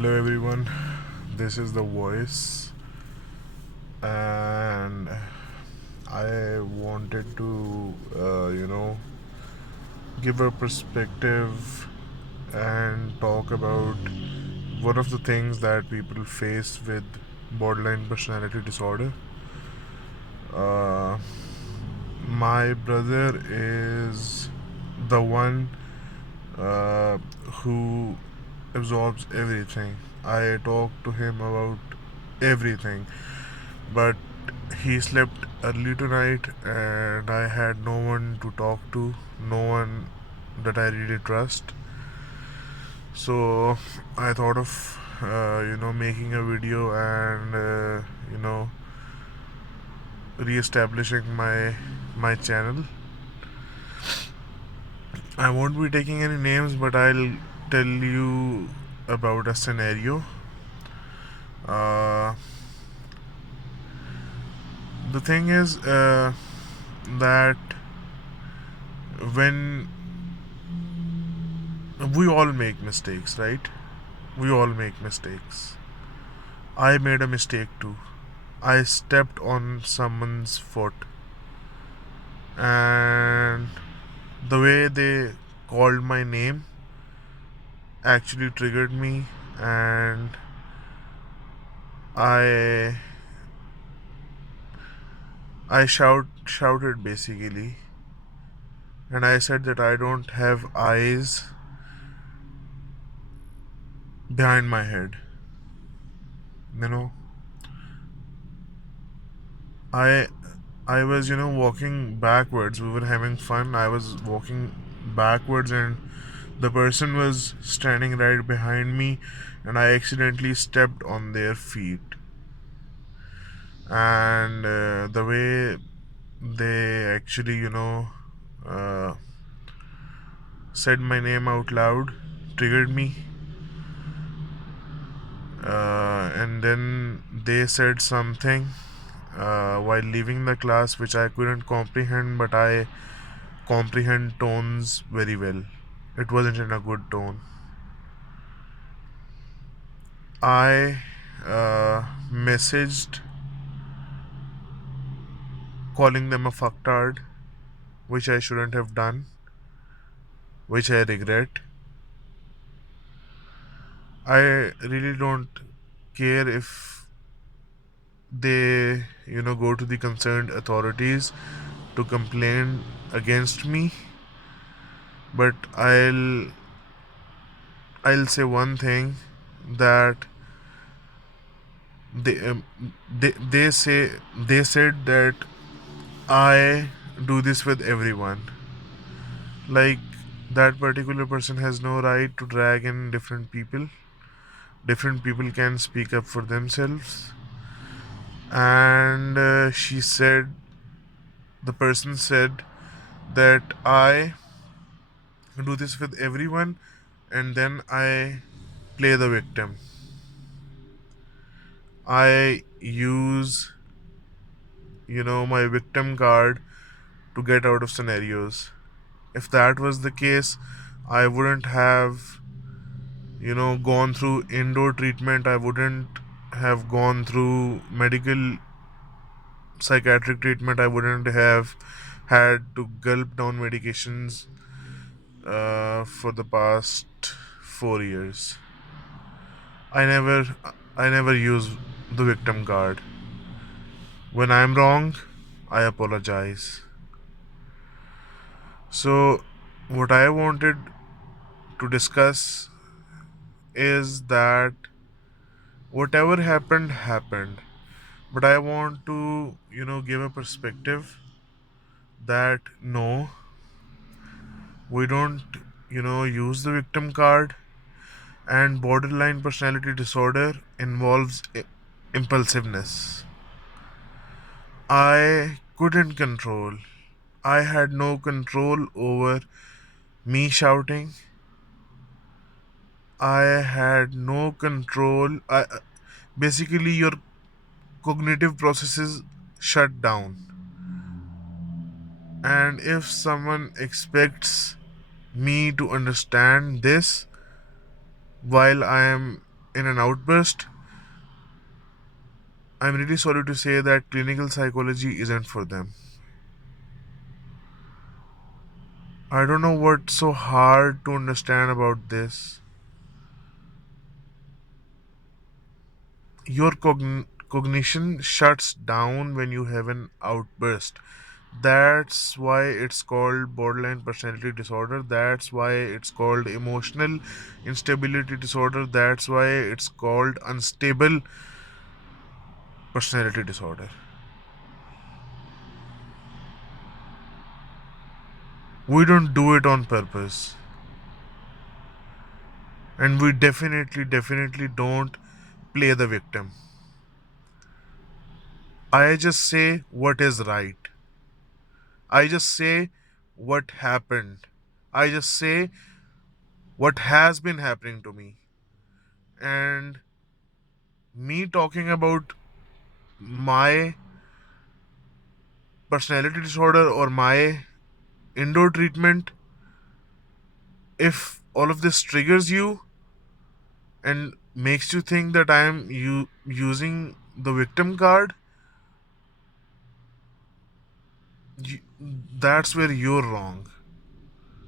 Hello everyone, this is the voice, and I wanted to, give a perspective and talk about one of the things that people face with borderline personality disorder. Uh, my brother is the one who absorbs everything. I talk to him about everything, but he slept early tonight and I had no one to talk to, no one that I really trust. So I thought of, making a video and, re-establishing my channel. I won't be taking any names, but I'll tell you about a scenario. Uh, the thing is that when we all make mistakes, right? We all make mistakes. I made a mistake too. I stepped on someone's foot, and the way they called my name actually triggered me, and I shouted basically, and I said that I don't have eyes behind my head. You know, I I was walking backwards. We were having fun. I was walking backwards, and the person was standing right behind me, and I accidentally stepped on their feet. And the way they actually, uh, said my name out loud triggered me. And then they said something while leaving the class which I couldn't comprehend, but I comprehend tones very well. It wasn't in a good tone. I messaged calling them a fucktard, which I shouldn't have done, which I regret. I really don't care if they, go to the concerned authorities to complain against me, but I'll say one thing that they they said that I do this with everyone. Like, that particular person has no right to drag in different people. Different people can speak up for themselves. And the person said that I do this with everyone, and then I play the victim. I use, my victim card to get out of scenarios. If that was the case, I wouldn't have, gone through indoor treatment. I wouldn't have gone through medical psychiatric treatment. I wouldn't have had to gulp down medications for the past 4 years. I never, I never use the victim card. When I'm wrong, I apologize. So, what I wanted to discuss is that whatever happened, happened. But I want to, give a perspective that no, we don't, use the victim card, and borderline personality disorder involves impulsiveness. I couldn't control. I had no control over me shouting. I had no control. Basically, your cognitive processes shut down. And if someone expects me to understand this while I am in an outburst, I'm really sorry to say that clinical psychology isn't for them. I don't know what's so hard to understand about this. Your cognition shuts down when you have an outburst. That's why it's called borderline personality disorder. That's why it's called emotional instability disorder. That's why it's called unstable personality disorder. We don't do it on purpose. And we definitely don't play the victim. I just say what is right. I just say what happened. I just say what has been happening to me. And me talking about my personality disorder or my indoor treatment, if all of this triggers you and makes you think that I am using the victim card, you, that's where you're wrong.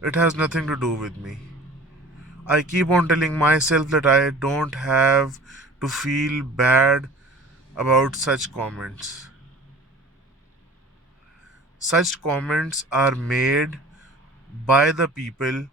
It has nothing to do with me. I keep on telling myself that I don't have to feel bad about such comments. Such comments are made by the people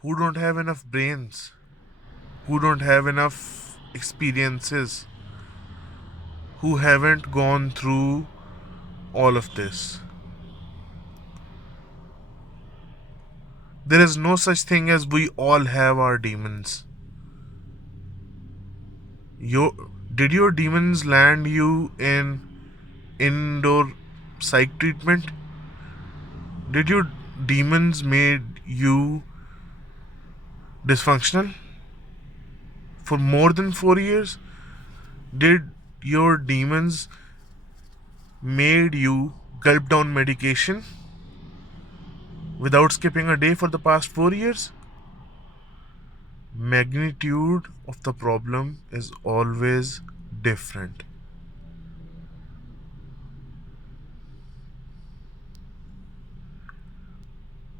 who don't have enough brains, who don't have enough experiences, who haven't gone through all of this. There is no such thing as we all have our demons. Your did your demons land you in indoor psych treatment? Did your demons made you dysfunctional for more than 4 years? Did your demons made you gulp down medication without skipping a day for the past 4 years? Magnitude of the problem is always different.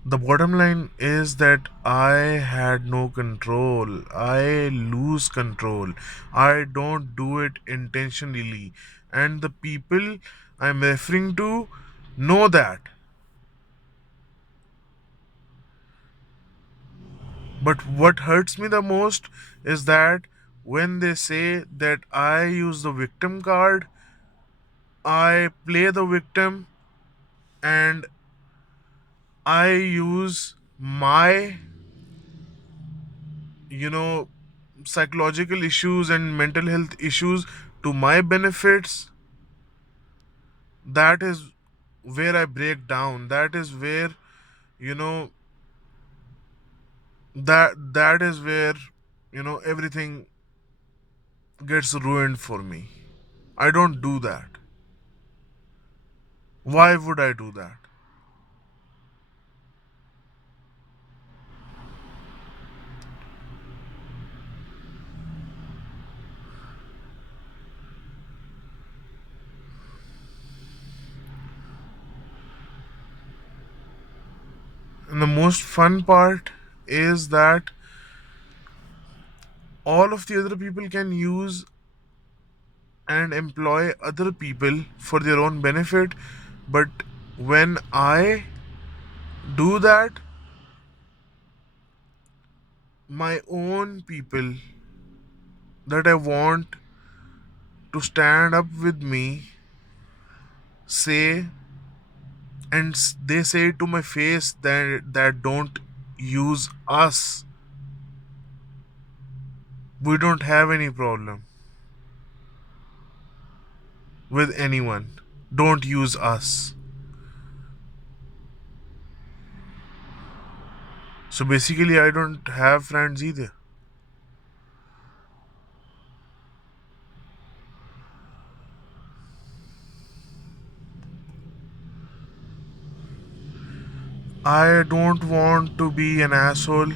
The bottom line is that I had no control. I lose control. I don't do it intentionally. And the people I'm referring to know that. But what hurts me the most is that when they say that I use the victim card, I play the victim and I use my, you know, psychological issues and mental health issues to my benefits, that is where I break down. That is where, you know, that is where, everything gets ruined for me. I don't do that. Why would I do that? And the most fun part is that all of the other people can use and employ other people for their own benefit, but when I do that, my own people that I want to stand up with me say, and they say to my face that don't use us. We don't have any problem with anyone. Don't use us. So basically, I don't have friends either. I don't want to be an asshole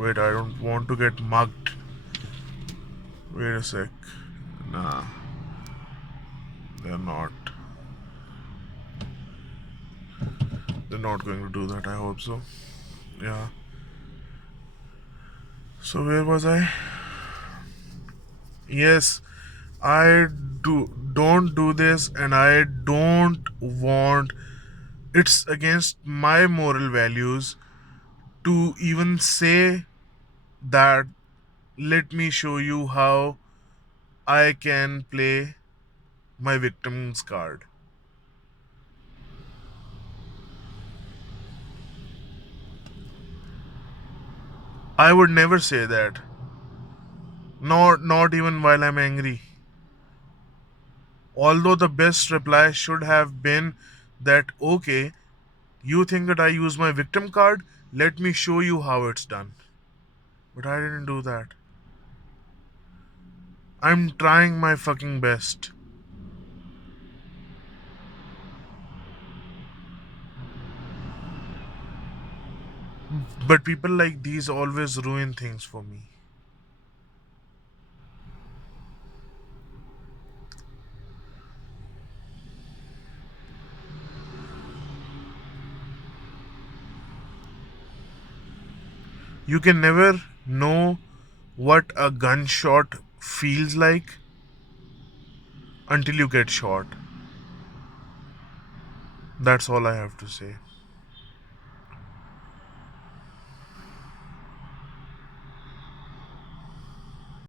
Wait, I don't want to get mugged. Wait a sec. Nah, they're not. They're not going to do that, I hope so. Yeah. So where was I? Yes, I don't do this, and I don't want, it's against my moral values to even say that let me show you how I can play my victim's card. I would never say that. Not even while I'm angry. Although the best reply should have been that okay, you think that I use my victim card? Let me show you how it's done. But I didn't do that. I'm trying my fucking best. But people like these always ruin things for me. You can never know what a gunshot feels like until you get shot. That's all I have to say.